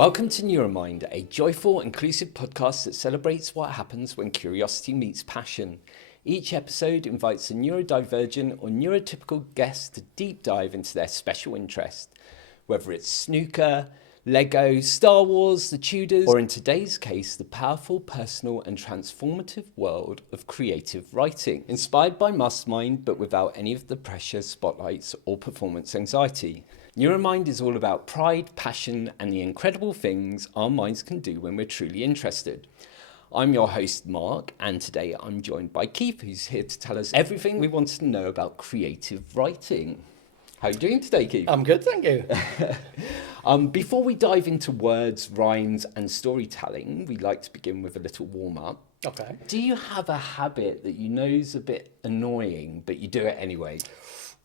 Welcome to Neuro-Mind, a joyful, inclusive podcast that celebrates what happens when curiosity meets passion. Each episode invites a neurodivergent or neurotypical guest to deep dive into their special interest, whether it's snooker, Lego, Star Wars, the Tudors, or in today's case, the powerful, personal and transformative world of creative writing. Inspired by Mastermind, but without any of the pressure, spotlights or performance anxiety. Neuro-Mind is all about pride, passion and the incredible things our minds can do when we're truly interested. I'm your host Mark, and today I'm joined by Keith, who's here to tell us everything we wanted to know about creative writing. How are you doing today, Keith? I'm good, thank you. Before we dive into words, rhymes and storytelling, we like to begin with a little warm-up. Okay. Do you have a habit that you know is a bit annoying, but you do it anyway?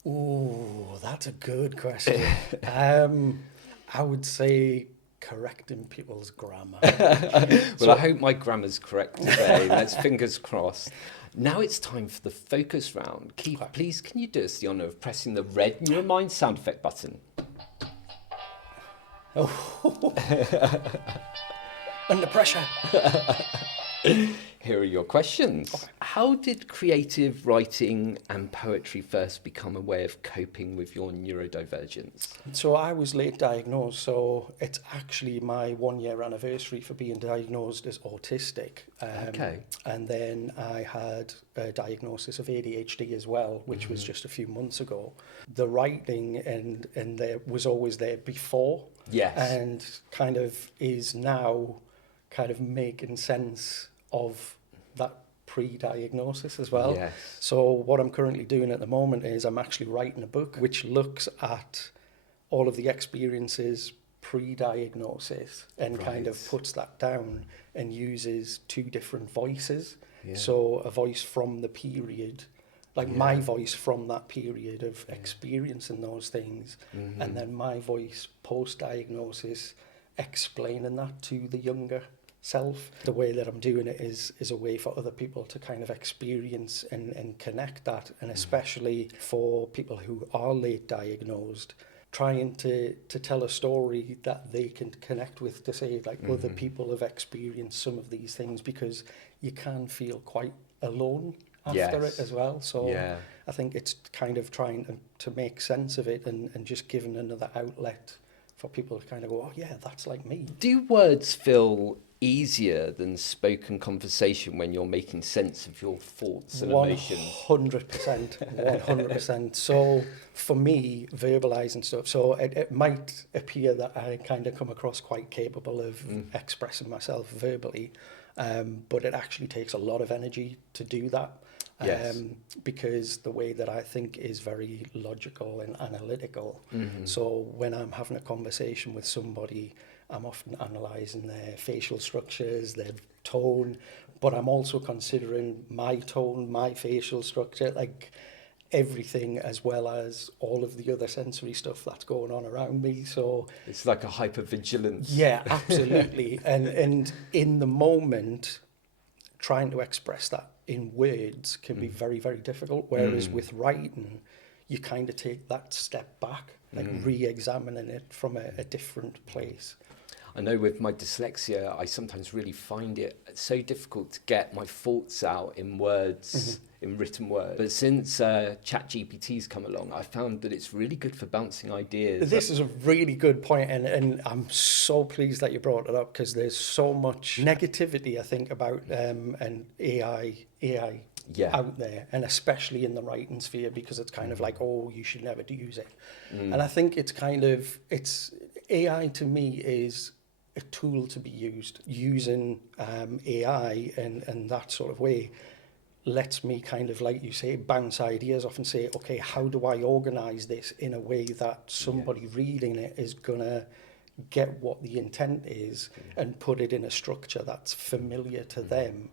Ooh, that's a good question. I would say correcting people's grammar. Well, I hope my grammar's correct today. Let's fingers crossed. Now it's time for the focus round. Keith, please can you do us the honour of pressing the red Neuro-Mind sound effect button? Oh. Under pressure. Here are your questions. Okay. How did creative writing and poetry first become a way of coping with your neurodivergence? So I was late diagnosed, so it's actually my 1 year anniversary for being diagnosed as autistic. Okay. And then I had a diagnosis of ADHD as well, which was just a few months ago. The writing and there was always there before. Yes. And kind of is now kind of making sense of that pre-diagnosis as well. Yes. So what I'm currently doing at the moment is I'm actually writing a book which looks at all of the experiences pre-diagnosis and kind of puts that down and uses two different voices. Yeah. So a voice from the period, like my voice from that period of experiencing those things, and then my voice post-diagnosis explaining that to the younger self. The way that I'm doing it is a way for other people to kind of experience and connect that, and especially for people who are late diagnosed, trying to tell a story that they can connect with, to say like other people have experienced some of these things, because you can feel quite alone after it as well. So I think it's kind of trying to make sense of it and just giving another outlet for people to kind of go, oh yeah, that's like me. Do words feel easier than spoken conversation when you're making sense of your thoughts and emotions? 100%. So for me, verbalizing stuff, so it might appear that I kind of come across quite capable of expressing myself verbally, but it actually takes a lot of energy to do that. Because the way that I think is very logical and analytical. So when I'm having a conversation with somebody, I'm often analysing their facial structures, their tone, but I'm also considering my tone, my facial structure, like everything, as well as all of the other sensory stuff that's going on around me. So it's like a hypervigilance. Yeah, absolutely. and in the moment, trying to express that in words can be very, very difficult. Whereas with writing, you kind of take that step back, like re-examining it from a different place. I know with my dyslexia, I sometimes really find it so difficult to get my thoughts out in words, in written words. But since ChatGPT's come along, I found that it's really good for bouncing ideas. This is a really good point, and I'm so pleased that you brought it up, because there's so much negativity, I think, about an AI out there, and especially in the writing sphere, because it's kind of like, oh, you should never use it. And I think it's AI to me is a tool to be used. Using AI and that sort of way lets me kind of, like you say, bounce ideas off and say, okay, how do I organise this in a way that somebody reading it is gonna get what the intent is and put it in a structure that's familiar to them.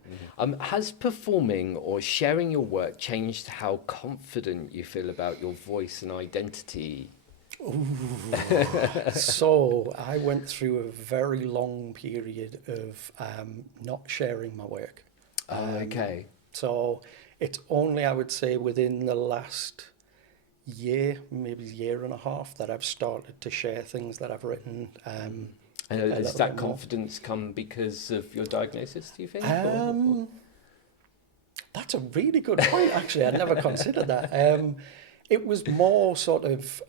Has performing or sharing your work changed how confident you feel about your voice and identity? Ooh. So I went through a very long period of not sharing my work. Okay. So it's only, I would say, within the last year, maybe year and a half, that I've started to share things that I've written. Does that confidence come because of your diagnosis, do you think? That's a really good point, actually. I'd never considered that. It was more sort of,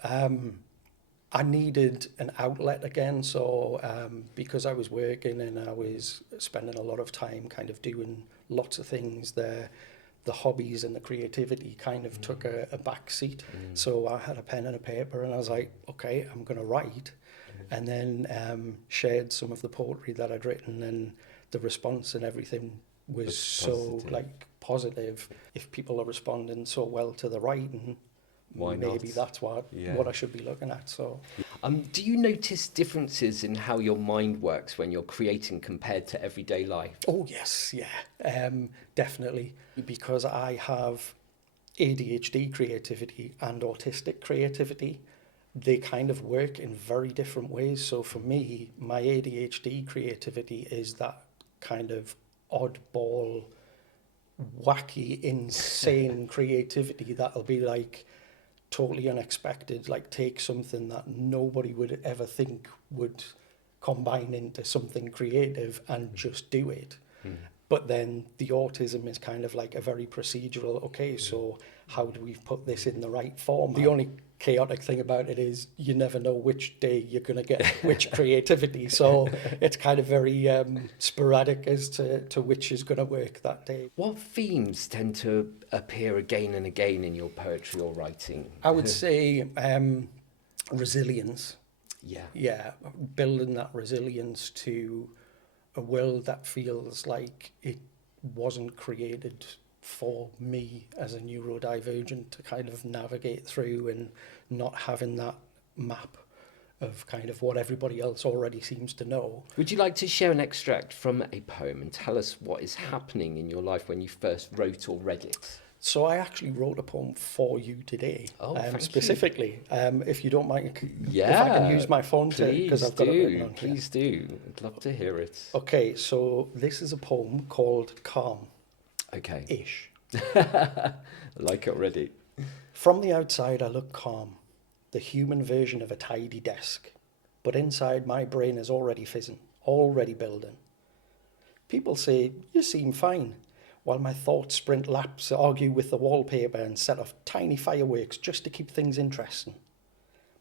I needed an outlet again. So because I was working and I was spending a lot of time kind of doing lots of things there, the hobbies and the creativity kind of took a back seat. So I had a pen and a paper and I was like, okay, I'm going to write. And then shared some of the poetry that I'd written, and the response and everything was so positive. If people are responding so well to the writing, why maybe not? that's what I should be looking at. So, do you notice differences in how your mind works when you're creating compared to everyday life? Oh yes, yeah, definitely, because I have ADHD creativity and autistic creativity. They kind of work in very different ways. So for me, my ADHD creativity is that kind of oddball, wacky, insane creativity that'll be like totally unexpected, like take something that nobody would ever think would combine into something creative and just do it. But then the autism is kind of like a very procedural, okay, so how do we put this in the right form? The only chaotic thing about it is you never know which day you're going to get which creativity. So it's kind of very sporadic as to which is going to work that day. What themes tend to appear again and again in your poetry or writing? I would say resilience. Yeah, building that resilience to a world that feels like it wasn't created for me as a neurodivergent to kind of navigate through, and not having that map of kind of what everybody else already seems to know. Would you like to share an extract from a poem and tell us what is happening in your life when you first wrote or read it? So I actually wrote a poem for you today, specifically. If you don't mind, if I can use my phone to, because I've got it written on here. Please do. I'd love to hear it. Okay, so this is a poem called Calm. Okay. Ish. I like it already. From the outside, I look calm, the human version of a tidy desk. But inside, my brain is already fizzing, already building. People say, you seem fine, while my thoughts sprint laps, argue with the wallpaper and set off tiny fireworks just to keep things interesting.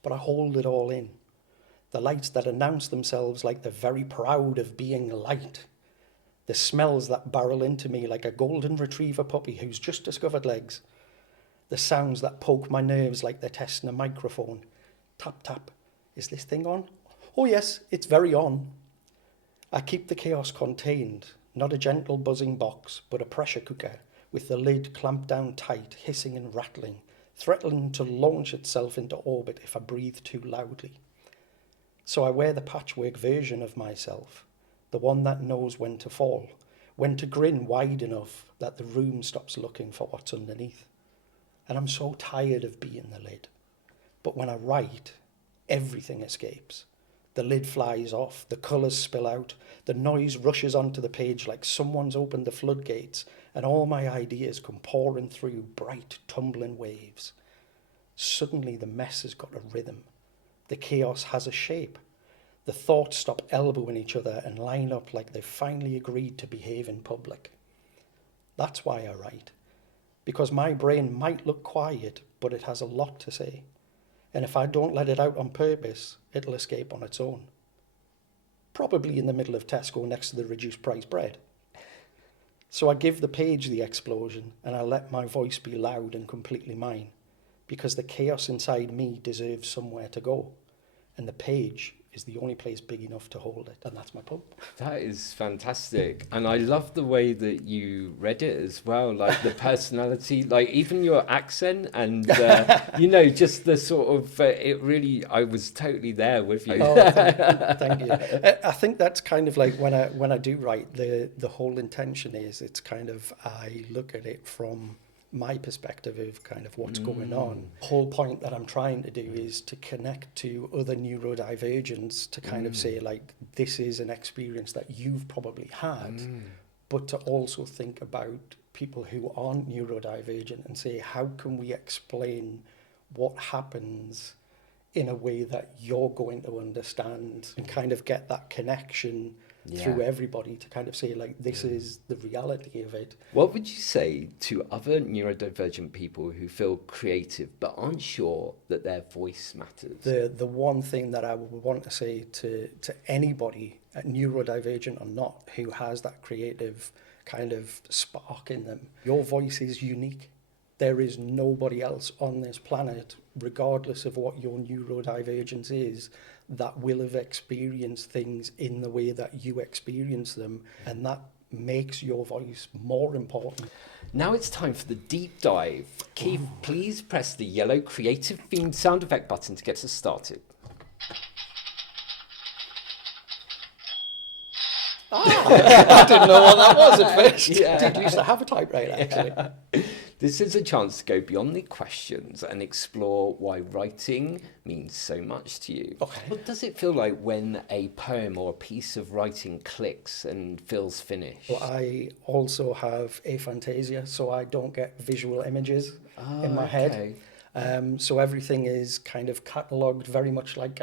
But I hold it all in. The lights that announce themselves like they're very proud of being light. The smells that barrel into me like a golden retriever puppy who's just discovered legs. The sounds that poke my nerves like they're testing a microphone. Tap, tap. Is this thing on? Oh yes, it's very on. I keep the chaos contained. Not a gentle buzzing box, but a pressure cooker, with the lid clamped down tight, hissing and rattling, threatening to launch itself into orbit if I breathe too loudly. So I wear the patchwork version of myself, the one that knows when to fall, when to grin wide enough that the room stops looking for what's underneath. And I'm so tired of being the lid. But when I write, everything escapes. The lid flies off, the colours spill out, the noise rushes onto the page like someone's opened the floodgates, and all my ideas come pouring through bright, tumbling waves. Suddenly the mess has got a rhythm. The chaos has a shape. The thoughts stop elbowing each other and line up like they've finally agreed to behave in public. That's why I write. Because my brain might look quiet, but it has a lot to say. And if I don't let it out on purpose, it'll escape on its own. Probably in the middle of Tesco next to the reduced price bread. So I give the page the explosion, and I let my voice be loud and completely mine, because the chaos inside me deserves somewhere to go. And the page is the only place big enough to hold it, and that's my poem. That is fantastic. And I love the way that you read it as well, like the personality, like even your accent and, just the sort of, it really, I was totally there with you. Oh, thank you. I think that's kind of like when I do write, the whole intention is it's kind of, I look at it from my perspective of kind of what's going on. The whole point that I'm trying to do is to connect to other neurodivergents to kind of say, like, this is an experience that you've probably had, but to also think about people who aren't neurodivergent and say, how can we explain what happens in a way that you're going to understand and kind of get that connection through everybody to kind of say, like, this is the reality of it. What would you say to other neurodivergent people who feel creative but aren't sure that their voice matters? The one thing that I would want to say to anybody, neurodivergent or not, who has that creative kind of spark in them, your voice is unique. There is nobody else on this planet, regardless of what your neurodivergence is, that will have experienced things in the way that you experience them, and that makes your voice more important. Now it's time for the deep dive. Keith, please press the yellow creative themed sound effect button to get us started. I didn't know what that was at first. Did you used to have a typewriter, actually? This is a chance to go beyond the questions and explore why writing means so much to you. Okay. What does it feel like when a poem or a piece of writing clicks and feels finished? Well, I also have aphantasia, so I don't get visual images in my head. So everything is kind of catalogued very much like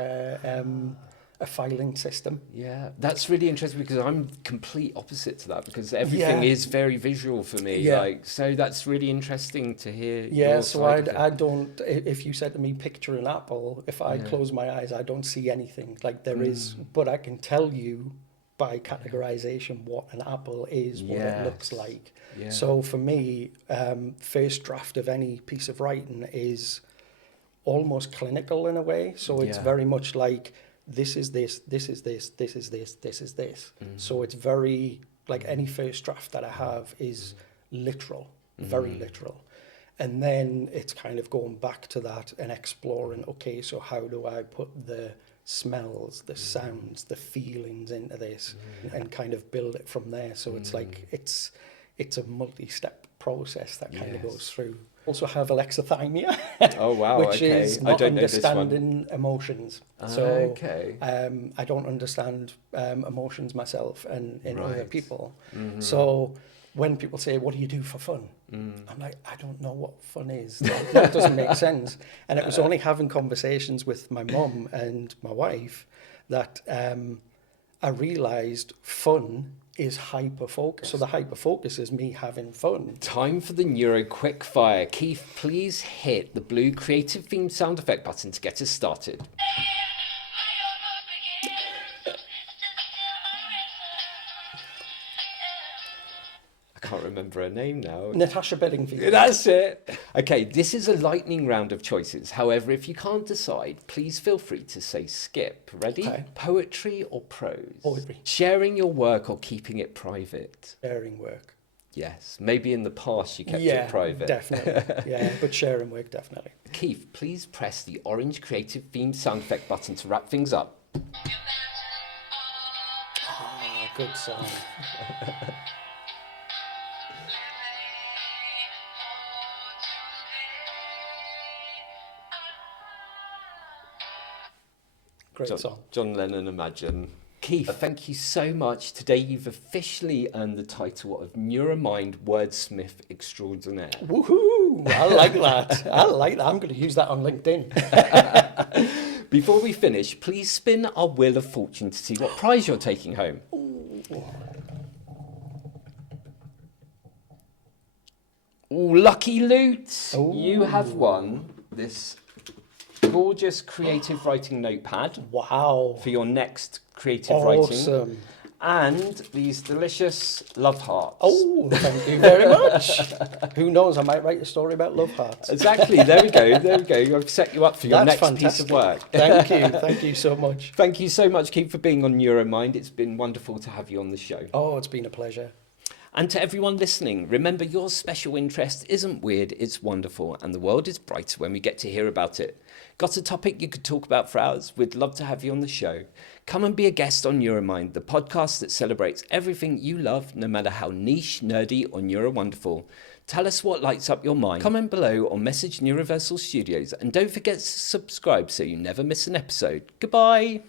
a filing system. Yeah, that's really interesting because I'm complete opposite to that, because everything is very visual for me. So that's really interesting to hear. Yeah, so I don't, if you said to me, picture an apple, if I close my eyes, I don't see anything. Like there is, but I can tell you by categorization what an apple is, what it looks like. Yeah. So for me, first draft of any piece of writing is almost clinical in a way. So it's very much like, this is this, this is this, this is this, this is this. So it's very, like any first draft that I have is literal, very literal. And then it's kind of going back to that and exploring, okay, so how do I put the smells, the sounds, the feelings into this and kind of build it from there. So it's like, it's a multi-step process that kind of goes through. Also have alexithymia, which is not understanding emotions. So I don't understand emotions myself and in other people. So when people say, what do you do for fun? I'm like, I don't know what fun is. That doesn't make sense. And it was only having conversations with my mum and my wife that I realised fun is hyper-focus. So the hyper-focus is me having fun. Time for the Neuro Quickfire. Keith, please hit the blue creative theme sound effect button to get us started. I can't remember her name now. Natasha Bedingfield. That's it. Okay, this is a lightning round of choices. However, if you can't decide, please feel free to say skip. Ready? Okay. Poetry or prose? Poetry. Sharing your work or keeping it private? Sharing work. Yes. Maybe in the past you kept it private. Definitely. Yeah, but sharing work, definitely. Keith, please press the orange creative theme sound effect button to wrap things up. Good song. Great song. John Lennon, Imagine. Keith, thank you so much. Today you've officially earned the title of Neuro-Mind Wordsmith Extraordinaire. Woohoo! I like that. I like that. I'm going to use that on LinkedIn. Before we finish, please spin our Wheel of Fortune to see what prize you're taking home. Ooh, lucky loot! Ooh. You have won this gorgeous creative writing notepad. Wow. For your next creative writing. Awesome. And these delicious love hearts. Oh, thank you very much. Who knows, I might write a story about love hearts. Exactly, there we go. I've set you up for your next piece of work. Thank you so much. Thank you so much, Keith, for being on Neuro-Mind. It's been wonderful to have you on the show. Oh, it's been a pleasure. And to everyone listening, remember your special interest isn't weird, it's wonderful, and the world is brighter when we get to hear about it. Got a topic you could talk about for hours? We'd love to have you on the show. Come and be a guest on Neuro-Mind, the podcast that celebrates everything you love, no matter how niche, nerdy, or neuro-wonderful. Tell us what lights up your mind. Comment below or message Neuroversal Studios, and don't forget to subscribe so you never miss an episode. Goodbye!